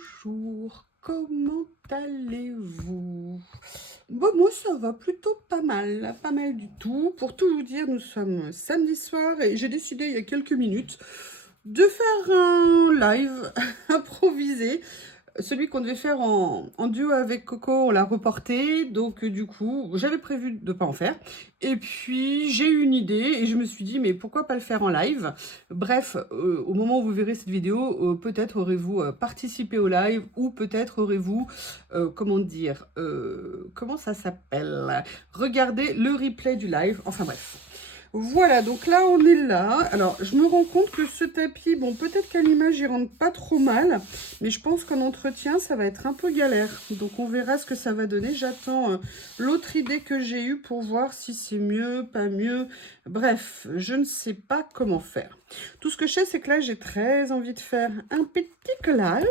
bonjour, comment allez-vous? Bon, moi ça va plutôt pas mal du tout. Pour tout vous dire, nous sommes samedi soir et j'ai décidé il y a quelques minutes de faire un live improvisé. Celui qu'on devait faire en duo avec Coco, on l'a reporté, donc du coup, j'avais prévu de ne pas en faire. Et puis, j'ai eu une idée et je me suis dit, mais pourquoi pas le faire en live? Bref, au moment où vous verrez cette vidéo, peut-être aurez-vous participé au live ou peut-être aurez-vous, comment dire, comment ça s'appelle? Regardez le replay du live, enfin bref. Voilà, donc là, on est là. Alors, je me rends compte que ce tapis, bon, peut-être qu'à l'image, il rentre pas trop mal, mais je pense qu'en entretien, ça va être un peu galère. Donc, on verra ce que ça va donner. J'attends l'autre idée que j'ai eue pour voir si c'est mieux, pas mieux. Bref, je ne sais pas comment faire. Tout ce que je sais, c'est que là, j'ai très envie de faire un petit collage.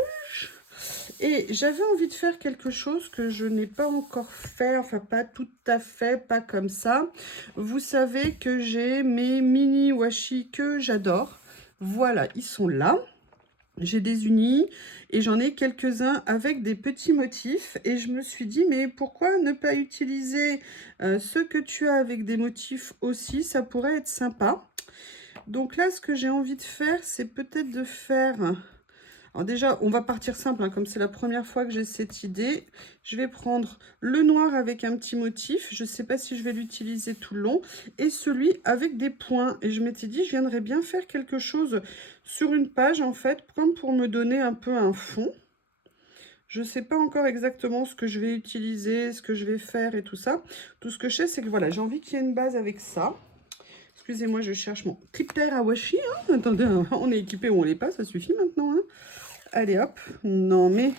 Et j'avais envie de faire quelque chose que je n'ai pas encore fait, enfin pas tout à fait, pas comme ça. Vous savez que j'ai mes mini washi que j'adore. Voilà, ils sont là. J'ai des unis et j'en ai quelques-uns avec des petits motifs. Et je me suis dit, mais pourquoi ne pas utiliser ceux que tu as avec des motifs aussi? Ça pourrait être sympa. Donc là, ce que j'ai envie de faire, c'est peut-être de faire... Alors déjà, on va partir simple, hein, comme c'est la première fois que j'ai cette idée. Je vais prendre le noir avec un petit motif. Je ne sais pas si je vais l'utiliser tout le long. Et celui avec des points. Et je m'étais dit, je viendrais bien faire quelque chose sur une page, en fait, comme pour me donner un peu un fond. Je ne sais pas encore exactement ce que je vais utiliser, ce que je vais faire et tout ça. Tout ce que je sais, c'est que voilà, j'ai envie qu'il y ait une base avec ça. Excusez-moi, je cherche mon triptyque à washi. Hein. Attendez, on est équipé ou on l'est pas, ça suffit maintenant. Hein. Allez hop, non mais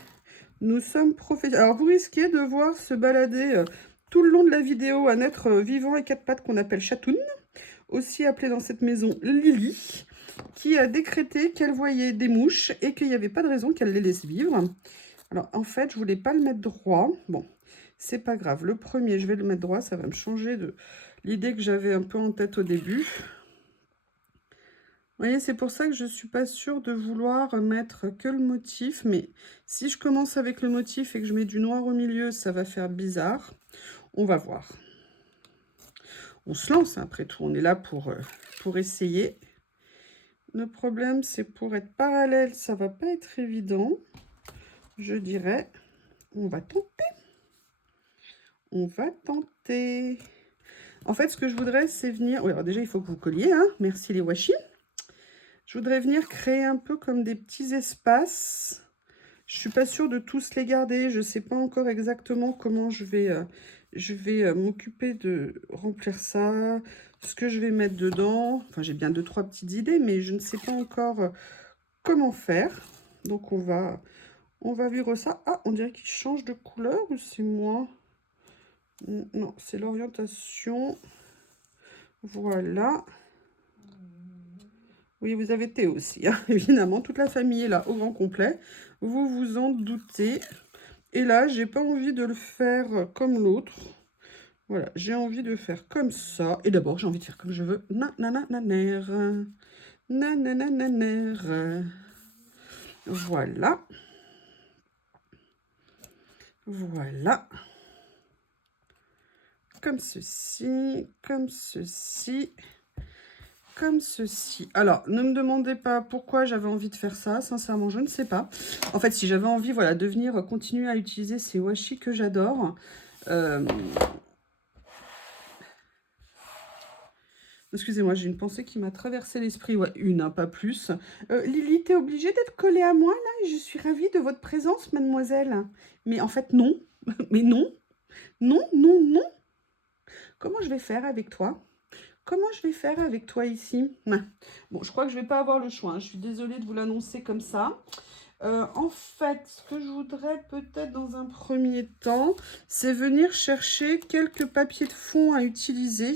nous sommes professionnels. Alors vous risquez de voir se balader tout le long de la vidéo un être vivant et quatre pattes qu'on appelle Chatoun, aussi appelé dans cette maison Lily, qui a décrété qu'elle voyait des mouches et qu'il n'y avait pas de raison qu'elle les laisse vivre. Alors en fait, je voulais pas le mettre droit. Bon, c'est pas grave. Le premier, je vais le mettre droit, ça va me changer de l'idée que j'avais un peu en tête au début. Vous voyez, c'est pour ça que je ne suis pas sûre de vouloir mettre que le motif. Mais si je commence avec le motif et que je mets du noir au milieu, ça va faire bizarre. On va voir. On se lance, hein, après tout. On est là pour essayer. Le problème, c'est pour être parallèle, ça va pas être évident. Je dirais, on va tenter. On va tenter. En fait, ce que je voudrais, c'est venir... Oui, alors déjà, il faut que vous colliez. Hein. Merci les washi. Je voudrais venir créer un peu comme des petits espaces. Je ne suis pas sûre de tous les garder. Je ne sais pas encore exactement comment je vais m'occuper de remplir ça. Ce que je vais mettre dedans. Enfin, j'ai bien 2-3 petites idées, mais je ne sais pas encore comment faire. Donc, on va vivre ça. Ah, on dirait qu'il change de couleur ou c'est moi? Non, c'est l'orientation. Voilà. Oui, vous avez Théo aussi, hein, évidemment. Toute la famille est là au grand complet. Vous vous en doutez. Et là, j'ai pas envie de le faire comme l'autre. Voilà, j'ai envie de faire comme ça. Et d'abord, j'ai envie de faire comme je veux. Nananananer. Nananananer. Voilà. Voilà. Comme ceci, comme ceci. Comme ceci. Alors, ne me demandez pas pourquoi j'avais envie de faire ça. Sincèrement, je ne sais pas. En fait, si j'avais envie, voilà, de venir continuer à utiliser ces washi que j'adore. Excusez-moi, j'ai une pensée qui m'a traversé l'esprit. Ouais, une, hein, pas plus. Lily, t'es obligée d'être collée à moi, là, et je suis ravie de votre présence, mademoiselle. Mais en fait, non. Mais non. Non, non, non. Comment je vais faire avec toi? Comment je vais faire avec toi ici? Bon, je crois que je ne vais pas avoir le choix. Hein. Je suis désolée de vous l'annoncer comme ça. En fait, ce que je voudrais peut-être dans un premier temps, c'est venir chercher quelques papiers de fond à utiliser.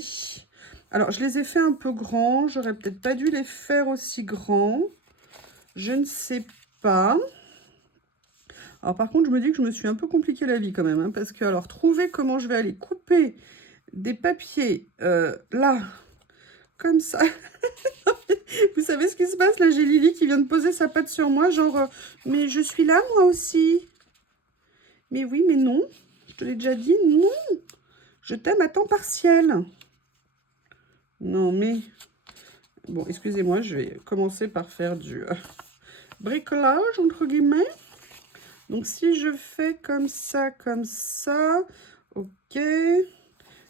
Alors, je les ai fait un peu grands. J'aurais peut-être pas dû les faire aussi grands. Je ne sais pas. Alors, par contre, je me dis que je me suis un peu compliqué la vie quand même. Hein, parce que, alors, trouver comment je vais aller couper des papiers là, comme ça. Vous savez ce qui se passe? Là, j'ai Lily qui vient de poser sa patte sur moi, genre, mais je suis là, moi aussi. Mais oui, mais non. Je te l'ai déjà dit, non. Je t'aime à temps partiel. Non, mais... Bon, excusez-moi, je vais commencer par faire du bricolage, entre guillemets. Donc, si je fais comme ça, ok.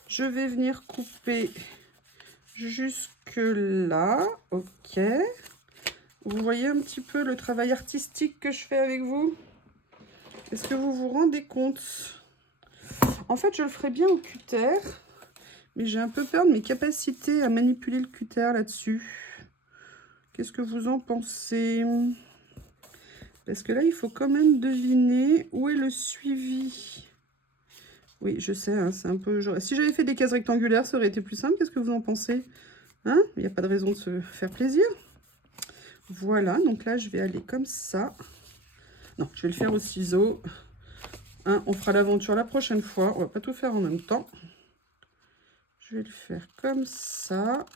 Je vais venir couper jusque là, ok. Vous voyez un petit peu le travail artistique que je fais avec vous? Est-ce que vous vous rendez compte? En fait, je le ferai bien au cutter, mais j'ai un peu peur de mes capacités à manipuler le cutter là-dessus. Qu'est-ce que vous en pensez? Parce que là, il faut quand même deviner où est le suivi. Oui, je sais, hein, c'est un peu... Si j'avais fait des cases rectangulaires, ça aurait été plus simple. Qu'est-ce que vous en pensez? Hein? Il n'y a pas de raison de se faire plaisir. Voilà, donc là, je vais aller comme ça. Non, je vais le faire au ciseau. Hein, on fera l'aventure la prochaine fois. On va pas tout faire en même temps. Je vais le faire comme ça.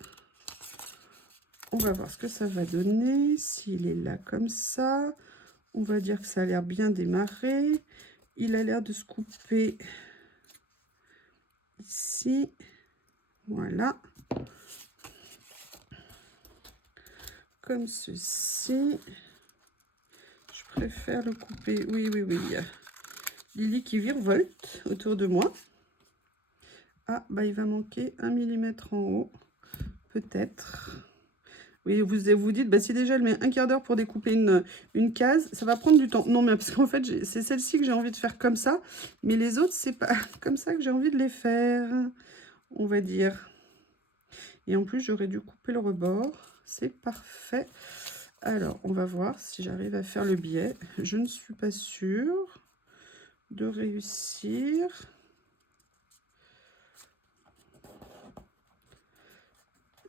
On va voir ce que ça va donner. S'il est là comme ça, on va dire que ça a l'air bien démarré. Il a l'air de se couper ici. Voilà. Comme ceci. Je préfère le couper. Oui, oui, oui. Lily qui virevolte autour de moi. Ah, bah il va manquer 1 mm en haut. Peut-être. Oui, vous dites, bah, si déjà elle met un quart d'heure pour découper une case, ça va prendre du temps. Non, mais parce qu'en fait, c'est celle-ci que j'ai envie de faire comme ça. Mais les autres, c'est pas comme ça que j'ai envie de les faire, on va dire. Et en plus, j'aurais dû couper le rebord. C'est parfait. Alors, on va voir si j'arrive à faire le biais. Je ne suis pas sûre de réussir.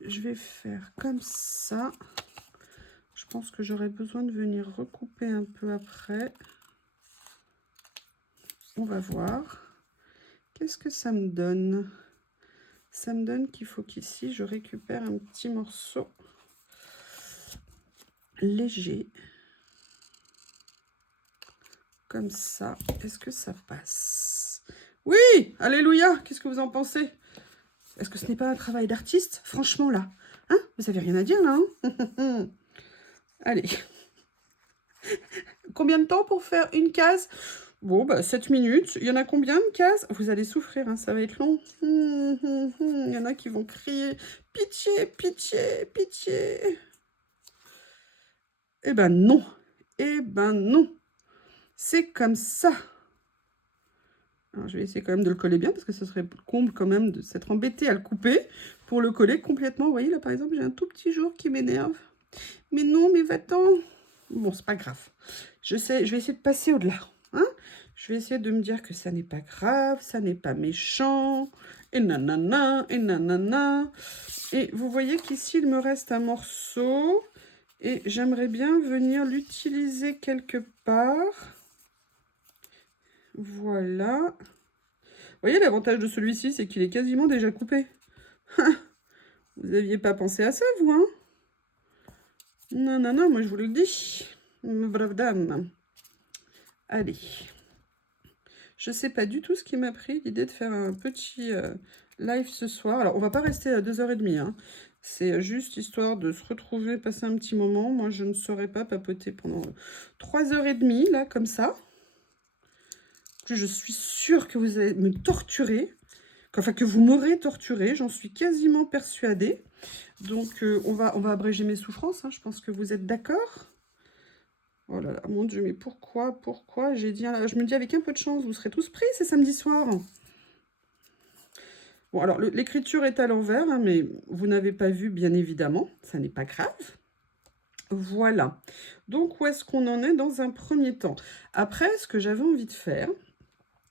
Je vais faire comme ça. Je pense que j'aurai besoin de venir recouper un peu après. On va voir. Qu'est-ce que ça me donne? Ça me donne qu'il faut qu'ici, je récupère un petit morceau léger. Comme ça. Est-ce que ça passe? Oui! Alléluia! Qu'est-ce que vous en pensez? Est-ce que ce n'est pas un travail d'artiste? Franchement, là. Hein? Vous avez rien à dire, là, hein? Allez. Combien de temps pour faire une case? Bon, bah, 7 minutes. Il y en a combien de cases? Vous allez souffrir, hein, ça va être long. Il y en a qui vont crier « Pitié, pitié, pitié !» Eh ben non. Eh ben non. C'est comme ça. Alors, je vais essayer quand même de le coller bien, parce que ce serait comble quand même de s'être embêté à le couper pour le coller complètement. Vous voyez, là, par exemple, j'ai un tout petit jour qui m'énerve. Mais non, mais va-t'en. Bon, c'est pas grave. Je vais essayer de passer au-delà. Hein? Je vais essayer de me dire que ça n'est pas grave, ça n'est pas méchant. Et nanana, et nanana. Et vous voyez qu'ici, il me reste un morceau. Et j'aimerais bien venir l'utiliser quelque part. Voilà. Vous voyez, l'avantage de celui-ci, c'est qu'il est quasiment déjà coupé. Vous n'aviez pas pensé à ça, vous, hein? Non, non, non, moi je vous le dis. Brave dame. Allez. Je ne sais pas du tout ce qui m'a pris l'idée de faire un petit live ce soir. Alors, on va pas rester à 2h30. Hein. C'est juste histoire de se retrouver, passer un petit moment. Moi, je ne saurais pas papoter pendant 3h30, là, comme ça. Je suis sûre que vous allez me torturer. Enfin, que vous m'aurez torturé. J'en suis quasiment persuadée. Donc, on va abréger mes souffrances. Hein. Je pense que vous êtes d'accord. Oh là là, mon Dieu, mais pourquoi j'ai dit... Je me dis, avec un peu de chance, vous serez tous pris, c'est samedi soir. Bon, alors, l'écriture est à l'envers, hein, mais vous n'avez pas vu, bien évidemment. Ça n'est pas grave. Voilà. Donc, où est-ce qu'on en est dans un premier temps? Après, ce que j'avais envie de faire,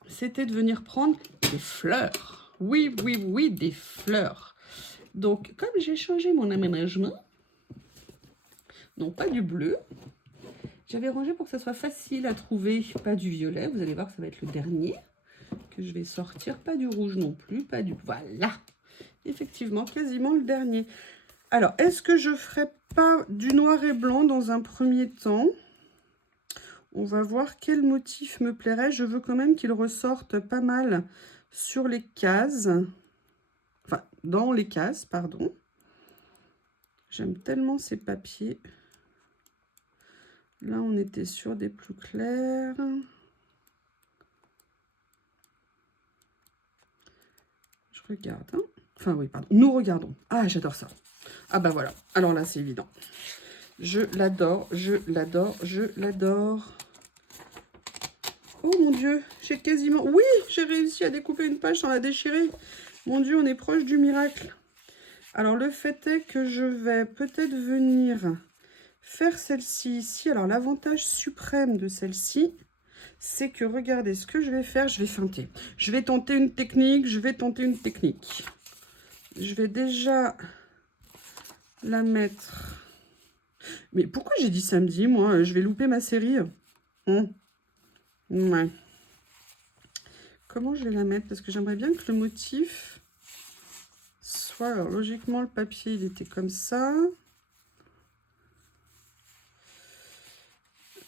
c'était de venir prendre des fleurs. Oui, oui, oui, des fleurs. Donc, comme j'ai changé mon aménagement, non, pas du bleu, j'avais rangé pour que ça soit facile à trouver, pas du violet. Vous allez voir que ça va être le dernier que je vais sortir. Pas du rouge non plus, pas du... Voilà. Effectivement, quasiment le dernier. Alors, est-ce que je ferai pas du noir et blanc dans un premier temps? On va voir quel motif me plairait. Je veux quand même qu'il ressorte pas mal sur les cases. Enfin, dans les cases, pardon. J'aime tellement ces papiers. Là, on était sur des plus clairs. Je regarde. Hein. Enfin, oui, pardon. Nous regardons. Ah, j'adore ça. Ah, bah voilà. Alors là, c'est évident. Je l'adore, je l'adore, je l'adore. Oh mon Dieu, j'ai quasiment... Oui, j'ai réussi à découper une page sans la déchirer. Mon Dieu, on est proche du miracle. Alors, le fait est que je vais peut-être venir faire celle-ci ici. Alors, l'avantage suprême de celle-ci, c'est que, regardez, ce que je vais faire, je vais feinter. Je vais tenter une technique, je vais tenter une technique. Je vais déjà la mettre... Mais pourquoi j'ai dit samedi, moi? Je vais louper ma série. Ouais. Comment je vais la mettre? Parce que j'aimerais bien que le motif soit... Alors, logiquement, le papier, il était comme ça.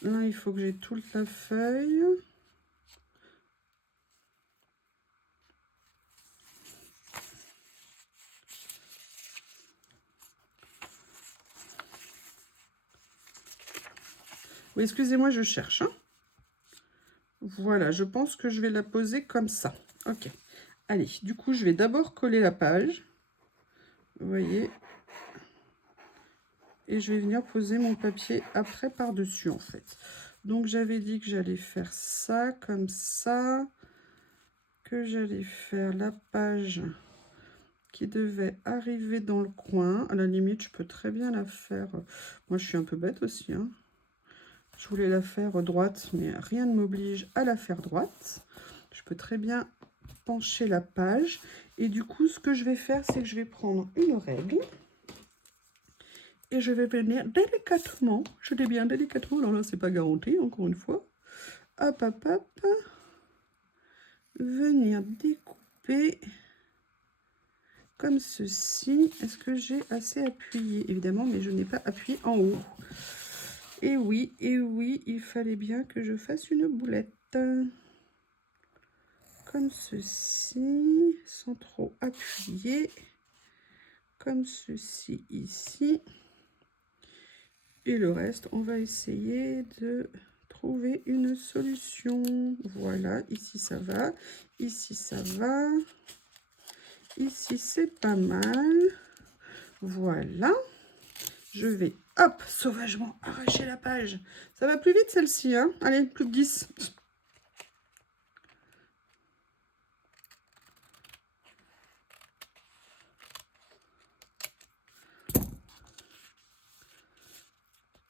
Là, il faut que j'ai toute la feuille. Oui, excusez-moi, je cherche. Hein. Voilà, je pense que je vais la poser comme ça. Ok. Allez, du coup, je vais d'abord coller la page. Vous voyez. Et je vais venir poser mon papier après par-dessus, en fait. Donc, j'avais dit que j'allais faire ça, comme ça. Que j'allais faire la page qui devait arriver dans le coin. À la limite, je peux très bien la faire... Moi, je suis un peu bête aussi, hein. Je voulais la faire droite, mais rien ne m'oblige à la faire droite. Je peux très bien pencher la page. Et du coup, ce que je vais faire, c'est que je vais prendre une règle. Et je vais venir délicatement, je dis bien délicatement, alors là, c'est pas garanti, encore une fois. Hop, hop, hop. Venir découper comme ceci. Est-ce que j'ai assez appuyé? Évidemment, mais je n'ai pas appuyé en haut. Et oui, il fallait bien que je fasse une boulette. Comme ceci, sans trop appuyer. Comme ceci ici. Et le reste, on va essayer de trouver une solution. Voilà, ici ça va. Ici ça va. Ici c'est pas mal. Voilà. Je vais, hop, sauvagement arracher la page. Ça va plus vite celle-ci, hein. Allez, plus que 10.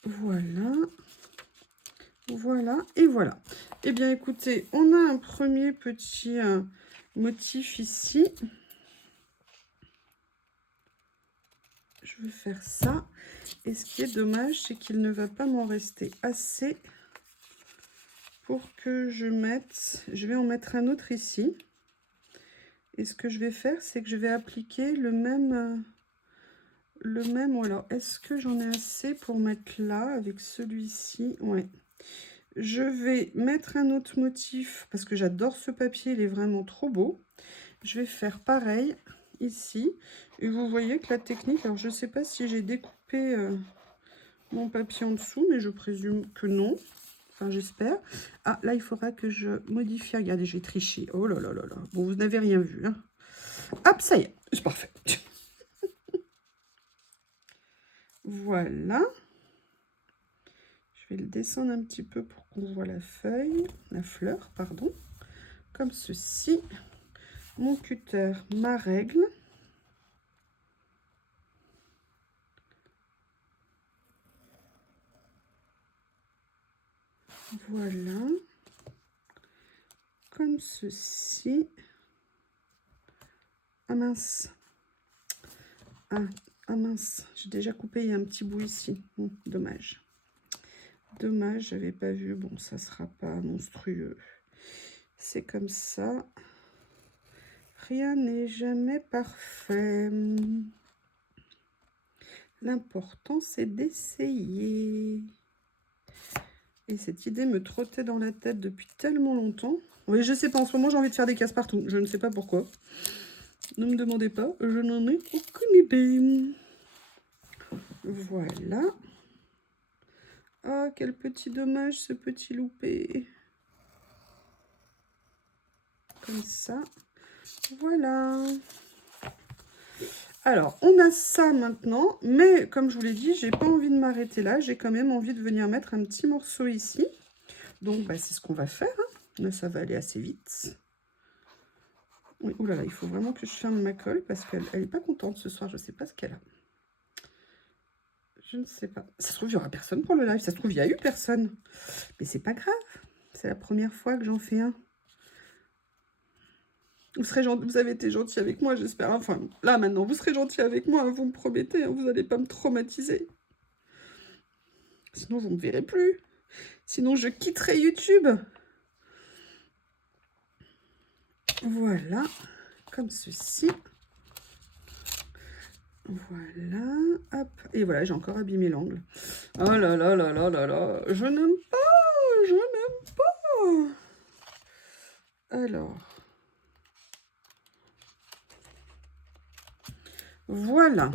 Voilà. Voilà, et voilà. Eh bien, écoutez, on a un premier petit motif ici. Je vais faire ça. Et ce qui est dommage, c'est qu'il ne va pas m'en rester assez pour que je mette... Je vais en mettre un autre ici. Et ce que je vais faire, c'est que je vais appliquer le même... Ou alors, est-ce que j'en ai assez pour mettre là, avec celui-ci? Ouais. Je vais mettre un autre motif, parce que j'adore ce papier, il est vraiment trop beau. Je vais faire pareil ici. Et vous voyez que la technique, alors je ne sais pas si j'ai découpé mon papier en dessous, mais je présume que non. Enfin, j'espère. Ah, là, il faudra que je modifie. Regardez, j'ai triché. Oh là là là là. Bon, vous n'avez rien vu. Hein. Hop, ça y est. C'est parfait. Voilà. Je vais le descendre un petit peu pour qu'on voit la feuille, la fleur, pardon. Comme ceci. Mon cutter, ma règle. Voilà. Comme ceci. Ah mince. Ah mince, j'ai déjà coupé, il y a un petit bout ici. Dommage. Dommage, j'avais pas vu. Bon, ça sera pas monstrueux. C'est comme ça. Rien n'est jamais parfait. L'important, c'est d'essayer. Et cette idée me trottait dans la tête depuis tellement longtemps. Oui, je sais pas, en ce moment, j'ai envie de faire des cases partout. Je ne sais pas pourquoi. Ne me demandez pas, je n'en ai aucune idée. Voilà. Ah, quel petit dommage, ce petit loupé. Comme ça. Voilà. Alors, on a ça maintenant, mais comme je vous l'ai dit, j'ai pas envie de m'arrêter là. J'ai quand même envie de venir mettre un petit morceau ici. Donc, bah, c'est ce qu'on va faire. Hein. Là, ça va aller assez vite. Oui, oulala, il faut vraiment que je ferme ma colle parce qu'elle n'est pas contente ce soir. Je ne sais pas ce qu'elle a. Je ne sais pas. Ça se trouve, il n'y aura personne pour le live. Ça se trouve, il n'y a eu personne. Mais c'est pas grave. C'est la première fois que j'en fais un. Vous avez été gentil avec moi, j'espère. Enfin, là, maintenant, vous serez gentil avec moi. Hein, vous me promettez. Hein, vous n'allez pas me traumatiser. Sinon, vous ne me verrez plus. Sinon, je quitterai YouTube. Voilà. Comme ceci. Voilà. Hop. Et voilà, j'ai encore abîmé l'angle. Oh là là là là là là. Je n'aime pas. Je n'aime pas. Alors. Voilà.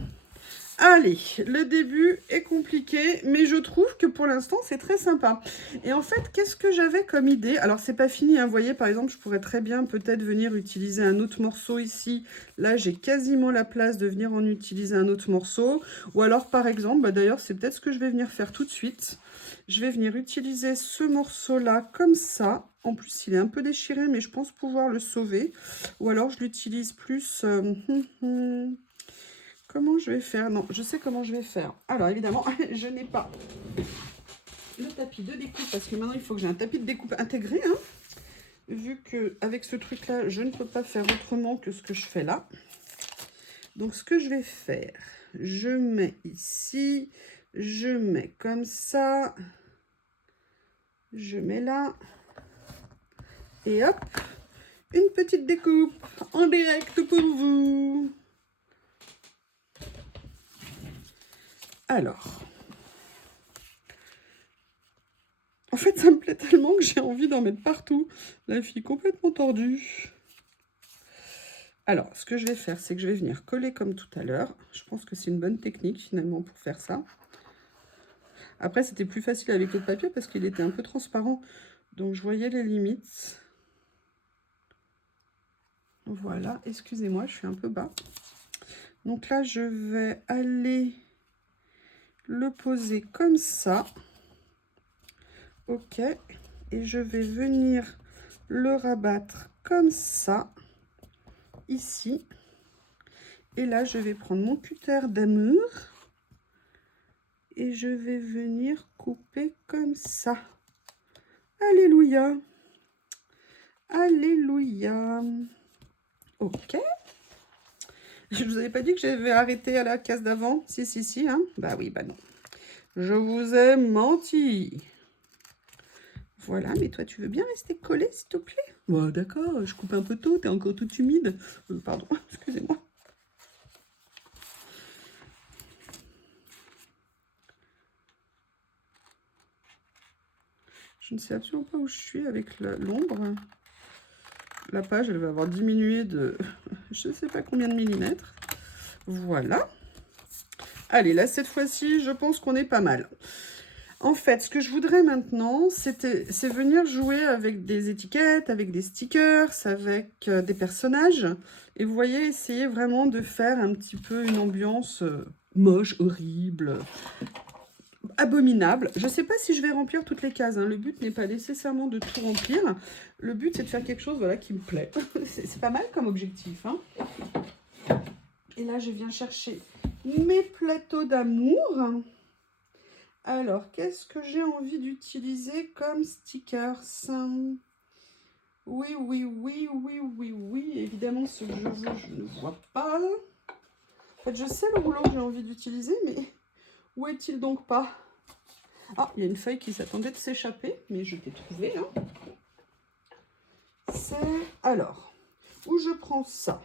Allez, le début est compliqué, mais je trouve que pour l'instant, c'est très sympa. Et en fait, qu'est-ce que j'avais comme idée? Alors, c'est pas fini, hein. Vous voyez, par exemple, je pourrais très bien peut-être venir utiliser un autre morceau ici. Là, j'ai quasiment la place de venir en utiliser un autre morceau. Ou alors, par exemple, bah, d'ailleurs, c'est peut-être ce que je vais venir faire tout de suite. Je vais venir utiliser ce morceau-là comme ça. En plus, il est un peu déchiré, mais je pense pouvoir le sauver. Ou alors, je l'utilise plus... Comment je vais faire? Non, je sais comment je vais faire. Alors, évidemment, je n'ai pas le tapis de découpe parce que maintenant, il faut que j'ai un tapis de découpe intégré. Hein, vu qu'avec ce truc-là, je ne peux pas faire autrement que ce que je fais là. Donc, ce que je vais faire, je mets ici, je mets comme ça, je mets là, et hop, une petite découpe en direct pour vous. Alors, en fait, ça me plaît tellement que j'ai envie d'en mettre partout. La fille complètement tordue. Alors, ce que je vais faire, c'est que je vais venir coller comme tout à l'heure. Je pense que c'est une bonne technique, finalement, pour faire ça. Après, c'était plus facile avec le papier parce qu'il était un peu transparent. Donc, je voyais les limites. Voilà, excusez-moi, je suis un peu bas. Donc là, je vais aller le poser comme ça. Ok. Et je vais venir le rabattre comme ça, ici. Et là, je vais prendre mon cutter d'amour. Et je vais venir couper comme ça. Alléluia. Alléluia. Ok. Je vous avais pas dit que j'avais arrêté à la case d'avant? Si, si, si. Hein, bah oui, bah non. Je vous ai menti. Voilà, mais toi, tu veux bien rester collé, s'il te plaît? Bon, d'accord, je coupe un peu tôt, t'es encore toute humide. Pardon, excusez-moi. Je ne sais absolument pas où je suis avec l'ombre. La page, elle va avoir diminué de je ne sais pas combien de millimètres. Voilà. Allez, là, cette fois-ci, je pense qu'on est pas mal. En fait, ce que je voudrais maintenant, c'est venir jouer avec des étiquettes, avec des stickers, avec des personnages. Et vous voyez, essayer vraiment de faire un petit peu une ambiance moche, horrible, abominable. Je ne sais pas si je vais remplir toutes les cases. Hein. Le but n'est pas nécessairement de tout remplir. Le but, c'est de faire quelque chose voilà, qui me plaît. C'est pas mal comme objectif. Hein. Et là, je viens chercher mes plateaux d'amour. Alors, qu'est-ce que j'ai envie d'utiliser comme stickers? Oui, oui, oui, oui, oui, oui. Évidemment, ce que je veux, je ne vois pas. En fait, je sais le rouleau que j'ai envie d'utiliser, mais où est-il donc pas? Ah, il y a une feuille qui s'attendait de s'échapper, mais je l'ai trouvée. Hein. C'est... Alors, où je prends ça?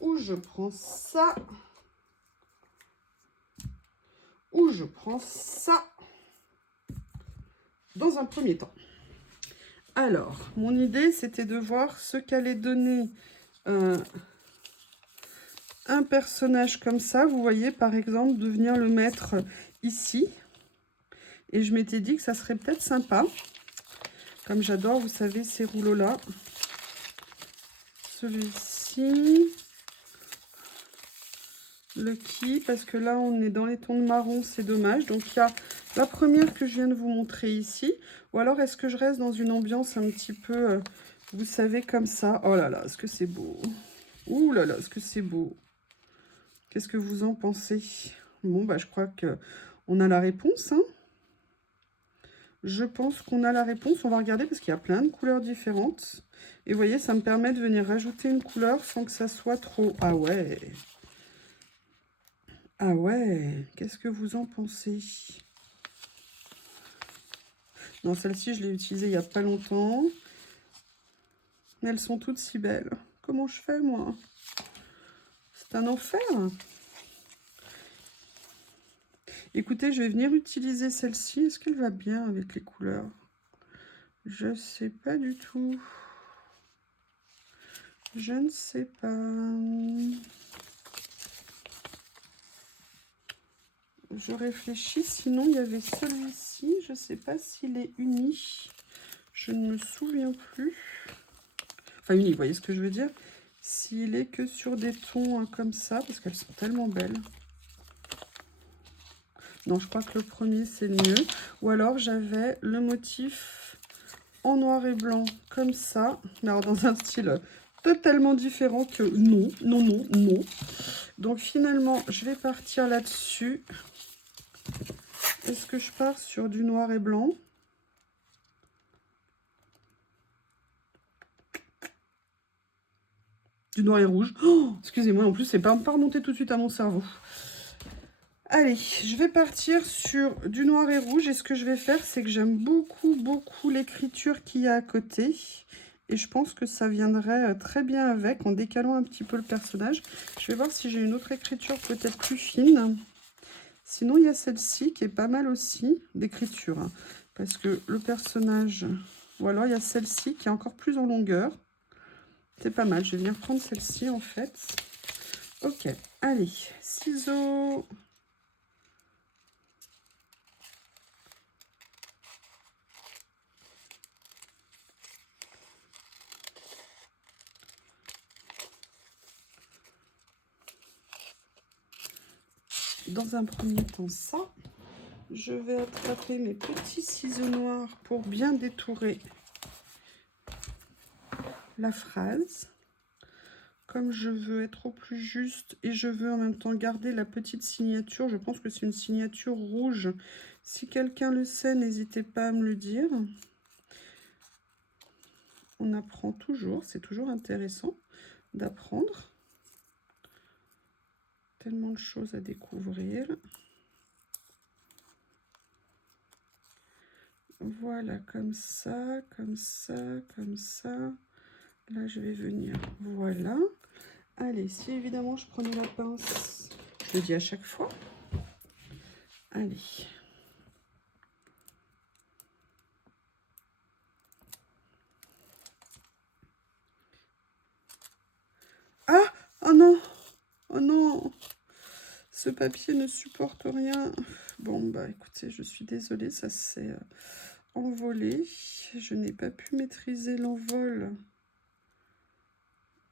Où je prends ça? où je prends ça dans un premier temps. Alors, mon idée, c'était de voir ce qu'allait donner un personnage comme ça. Vous voyez, par exemple, de venir le mettre ici. Et je m'étais dit que ça serait peut-être sympa. Comme j'adore, vous savez, ces rouleaux-là. Celui-ci. Le qui, parce que là, on est dans les tons de marron, c'est dommage. Donc, il y a la première que je viens de vous montrer ici. Ou alors, est-ce que je reste dans une ambiance un petit peu, vous savez, comme ça. Oh là là, est-ce que c'est beau. Ouh là là, est-ce que c'est beau. Qu'est-ce que vous en pensez? Bon, bah, je crois que on a la réponse, hein. Je pense qu'on a la réponse. On va regarder parce qu'il y a plein de couleurs différentes. Et vous voyez, ça me permet de venir rajouter une couleur sans que ça soit trop... Ah ouais. Ah ouais. Qu'est-ce que vous en pensez? Non, celle-ci, je l'ai utilisée il n'y a pas longtemps. Mais elles sont toutes si belles. Comment je fais, moi? C'est un enfer. Écoutez, je vais venir utiliser celle-ci. Est-ce qu'elle va bien avec les couleurs? Je sais pas du tout. Je ne sais pas. Je réfléchis. Sinon, il y avait celui-ci. Je ne sais pas s'il est uni. Je ne me souviens plus. Enfin, uni, vous voyez ce que je veux dire? S'il est que sur des tons comme ça, parce qu'elles sont tellement belles. Non, je crois que le premier, c'est le mieux. Ou alors, j'avais le motif en noir et blanc, comme ça. Alors, dans un style totalement différent que non, non, non, non. Donc, finalement, je vais partir là-dessus. Est-ce que je pars sur du noir et blanc? Du noir et rouge. Oh, excusez-moi, en plus, c'est pas remonté tout de suite à mon cerveau. Allez, je vais partir sur du noir et rouge. Et ce que je vais faire, c'est que j'aime beaucoup, beaucoup l'écriture qu'il y a à côté. Et je pense que ça viendrait très bien avec, en décalant un petit peu le personnage. Je vais voir si j'ai une autre écriture peut-être plus fine. Sinon, il y a celle-ci qui est pas mal aussi, d'écriture. Hein, parce que le personnage... Ou alors, il y a celle-ci qui est encore plus en longueur. C'est pas mal. Je vais venir prendre celle-ci, en fait. Ok, allez. Ciseaux... Dans un premier temps, ça. Je vais attraper mes petits ciseaux noirs pour bien détourer la phrase. Comme je veux être au plus juste et je veux en même temps garder la petite signature, je pense que c'est une signature rouge. Si quelqu'un le sait, n'hésitez pas à me le dire. On apprend toujours, c'est toujours intéressant d'apprendre. Tellement de choses à découvrir. Voilà, comme ça, comme ça, comme ça. Là, je vais venir, voilà. Allez, si évidemment je prenais la pince, je le dis à chaque fois. Allez. Ah! Oh non! Oh non! Ce papier ne supporte rien. Bon, bah écoutez, je suis désolée, ça s'est envolé. Je n'ai pas pu maîtriser l'envol.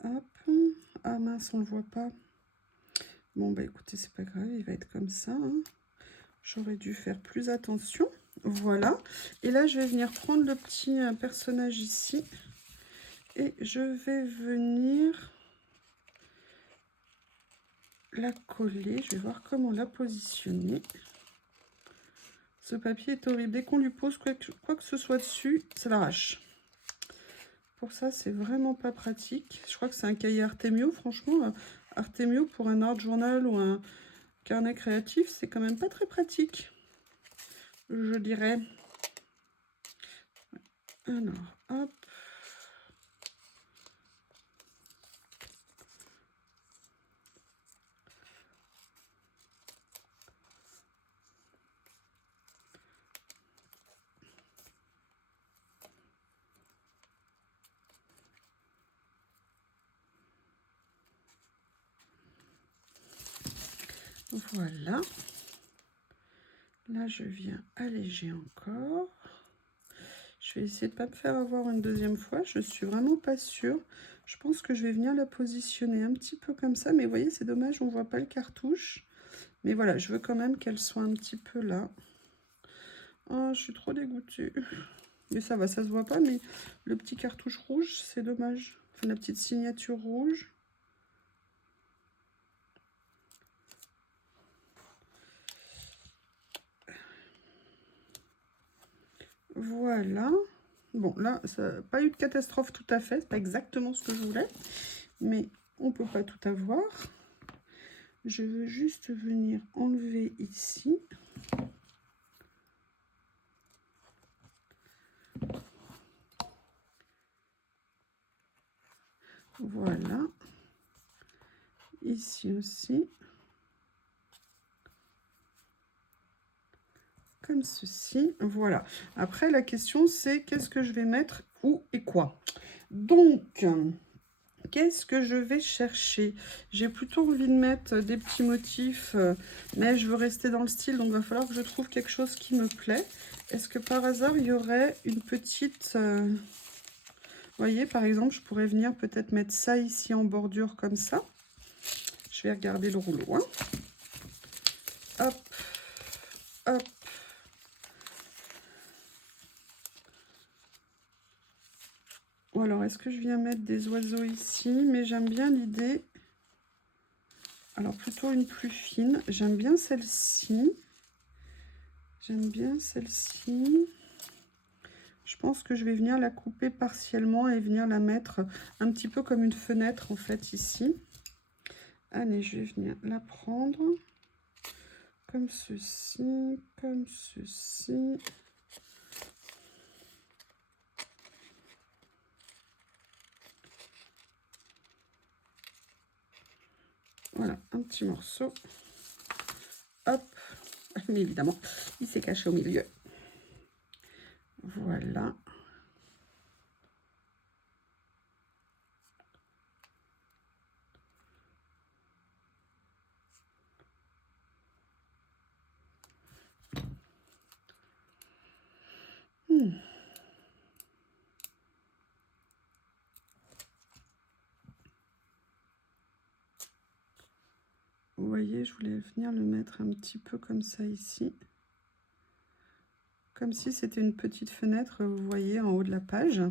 Hop. Ah mince, on ne le voit pas. Bon, bah écoutez, c'est pas grave, il va être comme ça. Hein. J'aurais dû faire plus attention. Voilà. Et là, je vais venir prendre le petit personnage ici. Et je vais venir la coller. Je vais voir comment la positionner. Ce papier est horrible. Dès qu'on lui pose quoi que ce soit dessus, ça l'arrache. Pour ça, c'est vraiment pas pratique. Je crois que c'est un cahier Artemio. Franchement, Artemio pour un art journal ou un carnet créatif, c'est quand même pas très pratique. Je dirais. Alors, hop. Voilà. Là, je viens alléger encore. Je vais essayer de ne pas me faire avoir une deuxième fois. Je suis vraiment pas sûre. Je pense que je vais venir la positionner un petit peu comme ça. Mais vous voyez, c'est dommage, on ne voit pas le cartouche. Mais voilà, je veux quand même qu'elle soit un petit peu là. Oh, je suis trop dégoûtée. Mais ça va, ça se voit pas. Mais le petit cartouche rouge, c'est dommage. Enfin, la petite signature rouge. Voilà. Bon, là, ça n'a pas eu de catastrophe tout à fait. C'est pas exactement ce que je voulais. Mais on peut pas tout avoir. Je veux juste venir enlever ici. Voilà. Ici aussi. Comme ceci. Voilà. Après, la question, c'est qu'est-ce que je vais mettre où et quoi. Donc, qu'est-ce que je vais chercher? J'ai plutôt envie de mettre des petits motifs, mais je veux rester dans le style, donc il va falloir que je trouve quelque chose qui me plaît. Est-ce que par hasard, il y aurait une petite... vous voyez, par exemple, je pourrais venir peut-être mettre ça ici en bordure comme ça. Je vais regarder le rouleau. Hein. Hop, hop. Ou alors, est-ce que je viens mettre des oiseaux ici? Mais j'aime bien l'idée. Alors, plutôt une plus fine. J'aime bien celle-ci. J'aime bien celle-ci. Je pense que je vais venir la couper partiellement et venir la mettre un petit peu comme une fenêtre, en fait, ici. Allez, je vais venir la prendre comme ceci, comme ceci. Voilà, un petit morceau. Hop, mais évidemment, il s'est caché au milieu. Voilà. Vous voyez, je voulais venir le mettre un petit peu comme ça ici. Comme si c'était une petite fenêtre, vous voyez, en haut de la page.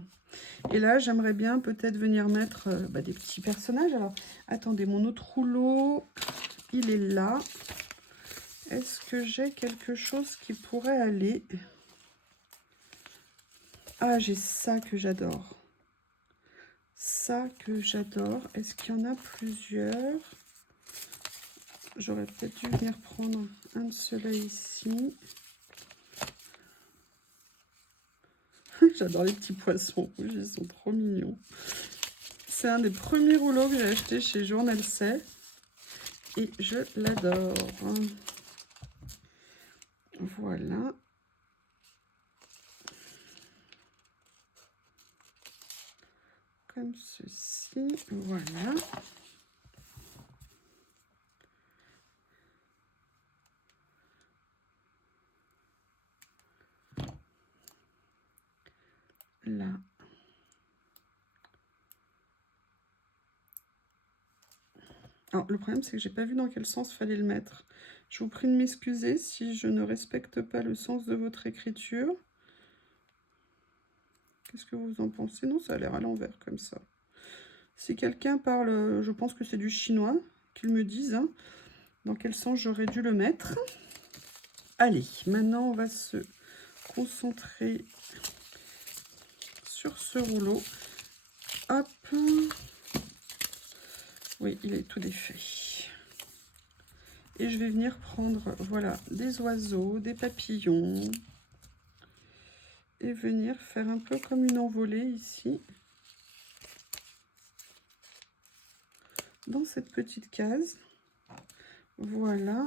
Et là, j'aimerais bien peut-être venir mettre des petits personnages. Alors, attendez, mon autre rouleau, il est là. Est-ce que j'ai quelque chose qui pourrait aller? Ah, j'ai ça que j'adore. Ça que j'adore. Est-ce qu'il y en a plusieurs? J'aurais peut-être dû venir prendre un de ceux-là ici. J'adore les petits poissons rouges, ils sont trop mignons. C'est un des premiers rouleaux que j'ai acheté chez Journal C. Et je l'adore. Voilà. Comme ceci. Voilà. Là. Alors, le problème, c'est que j'ai pas vu dans quel sens fallait le mettre. Je vous prie de m'excuser si je ne respecte pas le sens de votre écriture. Qu'est-ce que vous en pensez? Non, ça a l'air à l'envers, comme ça. Si quelqu'un parle, je pense que c'est du chinois, qu'il me dise hein, dans quel sens j'aurais dû le mettre. Allez, maintenant, on va se concentrer sur ce rouleau. Hop. Oui, il est tout défait. Et je vais venir prendre, voilà, des oiseaux, des papillons. Et venir faire un peu comme une envolée ici. Dans cette petite case. Voilà.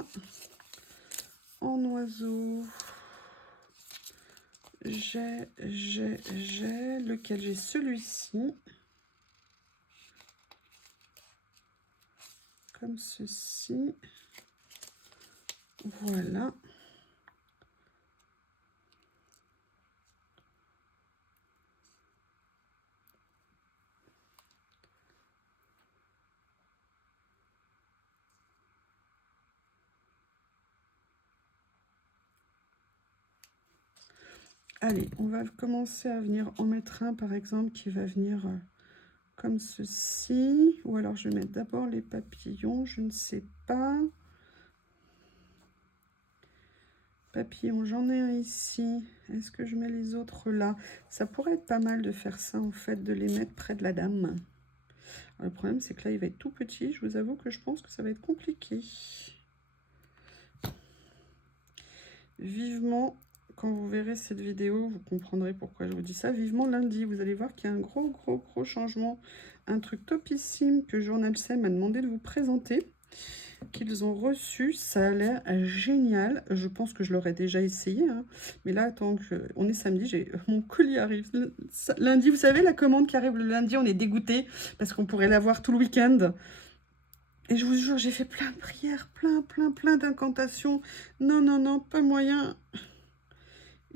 En oiseau. J'ai, lequel j'ai celui-ci. Comme ceci. Voilà. Allez, on va commencer à venir en mettre un, par exemple, qui va venir comme ceci. Ou alors, je vais mettre d'abord les papillons, je ne sais pas. Papillons, j'en ai un ici. Est-ce que je mets les autres là? Ça pourrait être pas mal de faire ça, en fait, de les mettre près de la dame. Alors, le problème, c'est que là, il va être tout petit. Je vous avoue que je pense que ça va être compliqué. Vivement... Quand vous verrez cette vidéo, vous comprendrez pourquoi je vous dis ça. Vivement lundi, vous allez voir qu'il y a un gros changement. Un truc topissime que Journal C m'a demandé de vous présenter, qu'ils ont reçu. Ça a l'air génial. Je pense que je l'aurais déjà essayé. Hein. Mais là, tant qu'on est samedi, mon colis arrive lundi. Vous savez, la commande qui arrive le lundi, on est dégoûté parce qu'on pourrait l'avoir tout le week-end. Et je vous jure, j'ai fait plein de prières, plein d'incantations. Non, pas moyen...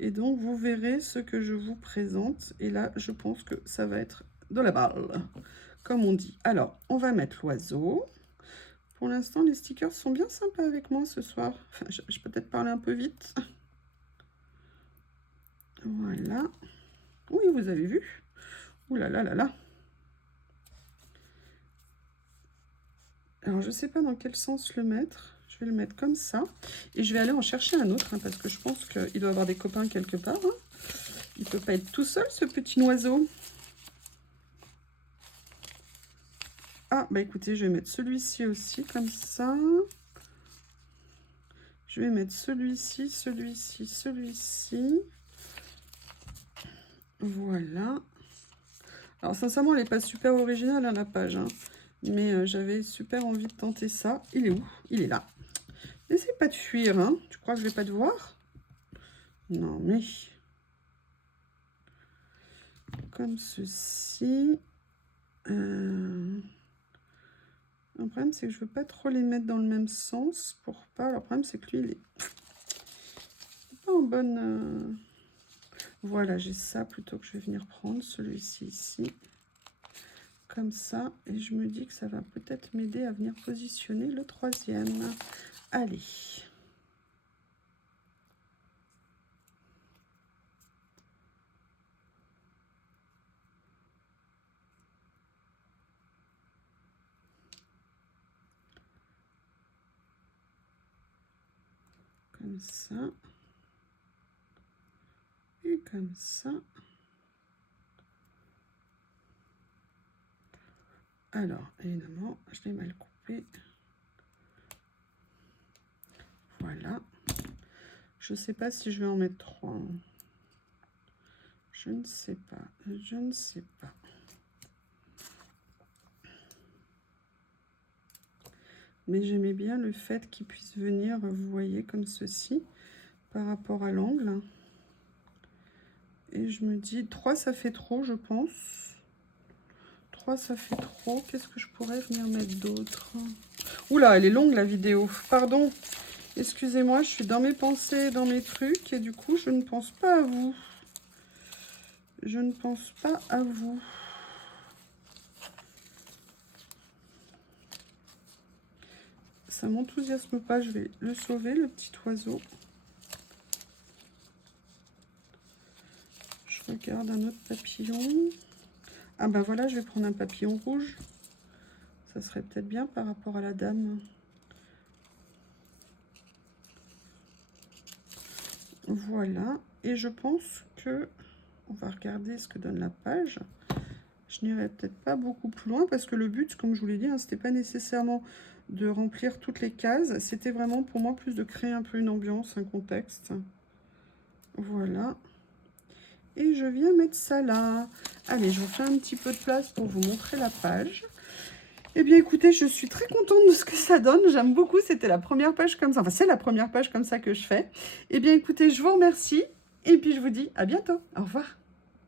Et donc, vous verrez ce que je vous présente. Et là, je pense que ça va être de la balle, comme on dit. Alors, on va mettre l'oiseau. Pour l'instant, les stickers sont bien sympas avec moi ce soir. Enfin, je peux peut-être parler un peu vite. Voilà. Oui, vous avez vu. Ouh là là là là. Alors, je ne sais pas dans quel sens le mettre. Je vais le mettre comme ça. Et je vais aller en chercher un autre, hein, parce que je pense qu'il doit avoir des copains quelque part. Hein. Il ne peut pas être tout seul, ce petit oiseau. Ah, bah écoutez, je vais mettre celui-ci aussi, comme ça. Je vais mettre celui-ci, celui-ci. Voilà. Alors, sincèrement, elle n'est pas super originale, hein, la page. Hein. Mais j'avais super envie de tenter ça. Il est où? Il est là. N'essaie pas de fuir, hein. Tu crois que je vais pas te voir? Non, mais... Comme ceci. Le problème, c'est que je veux pas trop les mettre dans le même sens pour pas... Alors, le problème, c'est que lui, il est pas en bonne... Voilà, j'ai ça plutôt que je vais venir prendre celui-ci ici. Comme ça. Et je me dis que ça va peut-être m'aider à venir positionner le troisième. Allez. Comme ça. Et comme ça. Alors, évidemment, je l'ai mal coupé. Voilà. Je ne sais pas si je vais en mettre 3. Je ne sais pas. Je ne sais pas. Mais j'aimais bien le fait qu'il puisse venir, vous voyez, comme ceci, par rapport à l'angle. Et je me dis, 3, ça fait trop, je pense. 3, ça fait trop. Qu'est-ce que je pourrais venir mettre d'autre? Oula, elle est longue, la vidéo. Pardon. Excusez-moi, je suis dans mes pensées, dans mes trucs. Et du coup, je ne pense pas à vous. Je ne pense pas à vous. Ça m'enthousiasme pas. Je vais le sauver, le petit oiseau. Je regarde un autre papillon. Ah bah voilà, je vais prendre un papillon rouge. Ça serait peut-être bien par rapport à la dame. Voilà. Et je pense que... On va regarder ce que donne la page. Je n'irai peut-être pas beaucoup plus loin parce que le but, comme je vous l'ai dit, hein, c'était pas nécessairement de remplir toutes les cases. C'était vraiment pour moi plus de créer un peu une ambiance, un contexte. Voilà. Et je viens mettre ça là. Allez, je refais un petit peu de place pour vous montrer la page. Eh bien, écoutez, je suis très contente de ce que ça donne. J'aime beaucoup. C'était la première page comme ça. Enfin, c'est la première page comme ça que je fais. Eh bien, écoutez, je vous remercie. Et puis, je vous dis à bientôt. Au revoir.